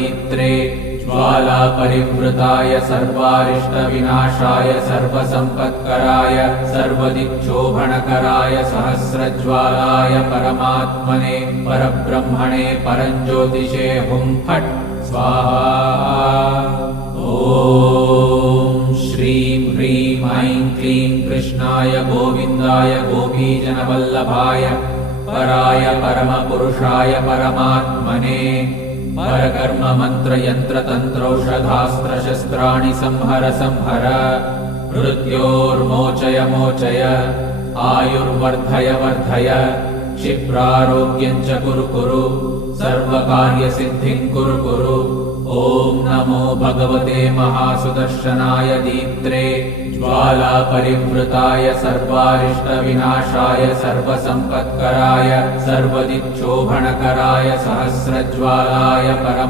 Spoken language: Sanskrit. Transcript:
दीप्त्रे ज्वालापरिवृताय सर्वारिष्टविनाशाय सर्वसम्पत्कराय सर्वदिक्शोभनकराय सहस्रज्वालाय परमात्मने परब्रह्मणे परञ्ज्योतिषे हुं फट् स्वाहा। ॐ श्रीं ह्रीं ऐं क्लीं कृष्णाय गोविन्दाय गोपीजनवल्लभाय पराय परमपुरुषाय परमात्मने परकर्म मंत्र यंत्र तंत्रौषधास्त्र शस्त्राणि संहर संहर मृत्योर्मोचय मोचय आयुर्वर्धय वर्धय क्षिप्रारोग्यं च कुरु कुरु सर्वकार्यसिद्धिं कुरु कुरु। ॐ नमो भगवते महासुदर्शनाय दीप्त्रे ज्वालापरिवृताय सर्वारिष्टविनाशाय सर्वसम्पत्कराय सर्वदिक्शोभनकराय सहस्रज्वालाय परम